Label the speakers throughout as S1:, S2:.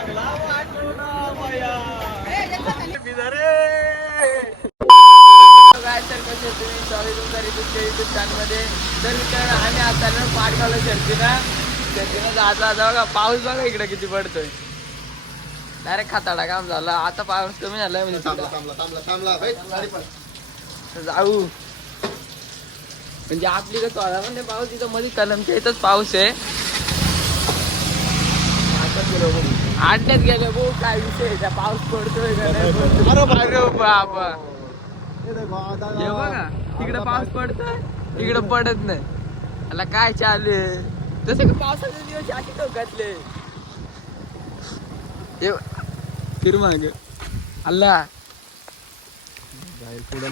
S1: आम्ही आता पाठ घालू शर्तीनं जाता बघा. पाऊस बघा इकडे किती पडतोय. डायरेक्ट खाताडा काम झालं. आता पाऊस कमी झालाय म्हणजे जाऊ म्हणजे आपली कसं पण पाऊस तिथं मध्ये कलमच्या इथंच पाऊस आहे. आड्यात गेलो भाऊ काय विषय त्या पाऊस पडतोय का नाही अरे बाबा हे बघा तिकडे पाऊस पडतोय तिकडे पडत नाही. मला काय चालू आहे तसं का पावसाचे दिवस अशी टोकातले फिर माग अल्ला पुढे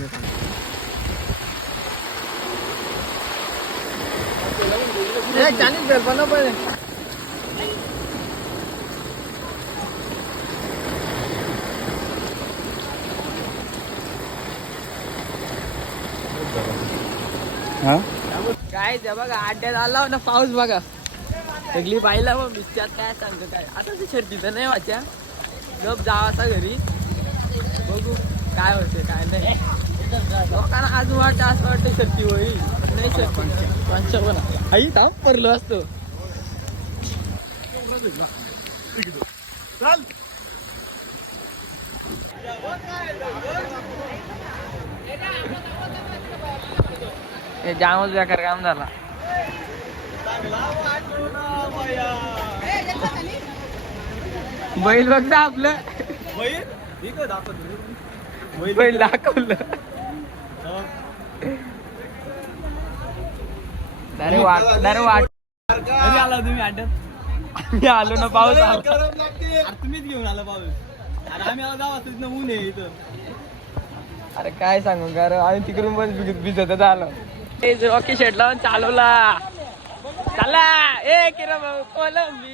S1: चालीस घर पण काय ते बघा अड्ड्यात आला ना पाऊस बघा सगळी पाहिला मग बिस्त्यात काय सांगतो काय आता ते शर्तीचं नाही वाच्या गप जावा असा घरी बघू काय होते काय नाही. लोकांना आज वाटतं असं वाटतं शर्ती होईल नाही शर्ती पण आई थांब पडलो असतो. हे जामच बेकार काम झाला. बैल बघ ना आपलं बैल दाखवलं अरे वाट आला तुम्ही अड्ड्यात. आम्ही आलो ना पाऊस तुम्हीच घेऊन आला पाऊस आणि आम्ही आला जाऊ असं ऊन आहे इथं. अरे काय सांगू कारण आम्ही तिकडून पण भिजतच आलो. रॉकी शेट लावून चालवला चला ए किरा भाऊ कोलंबी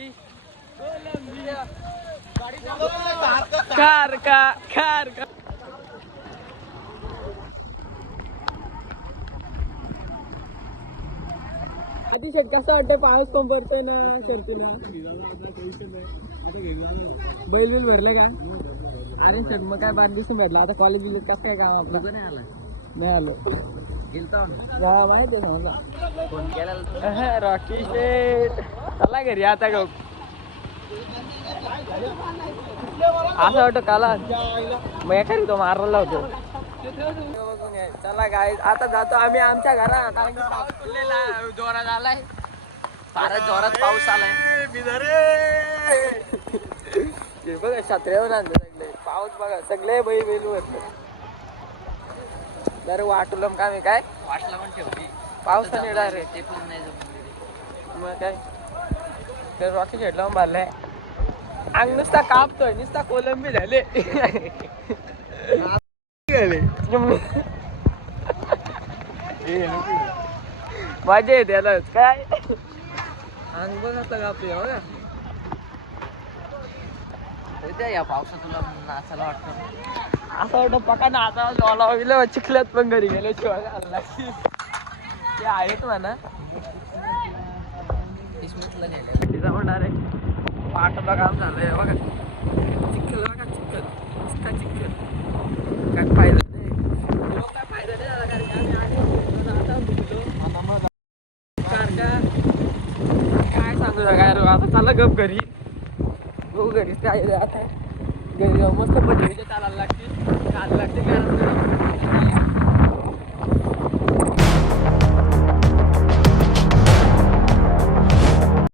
S1: कार का आधी शेट कसं वाटतंय पाऊस पण पडतोय ना शर्तीनं बैल भरलं का. अरे शेट मग काय बार दिसून भेटला आता कॉलेज बिलेज कसं काय काम आपलं नाही आलो माहिती आहे समजा फोन केला रॉकी शेट चला घरी आता गप असं वाटतं काला मग एखादी तो मारायला होतो. चला काय आता जातो आम्ही आमच्या घरात कारण की पाऊस पडलेला जोरात आलाय फारच जोरात पाऊस आलाय. बघा छत्र्यावर आणलं सगळे पाऊस बघा सगळे बैल वरले जर वाटलं का मी काय वाटला पण ठेवली पाऊस येणार रे ते पण नाही मग काय तर रॉकी शेट लावून बांधलाय अंग नुसता कापतोय नुसता कोलंबी झाले मजा येते याला काय अंग बघ आता कापतोय बघा. या पावसात तुला नाचायला वाटतं असं वाटतं पका नाचायला चिखल्यात पण घरी गेलो शिवाय ते आहेत म्हणा पाटाचं काम झालंय बघा चिखल बघा चिखल चिखल काय फायदा नाही काय फायदा नाही झाला कारण की आम्ही काय सांगू काय आता चालला गप घरी बघू घरीच काय आता घरी मस्त पद्धतीने चालायला लागते चालायला लागते काय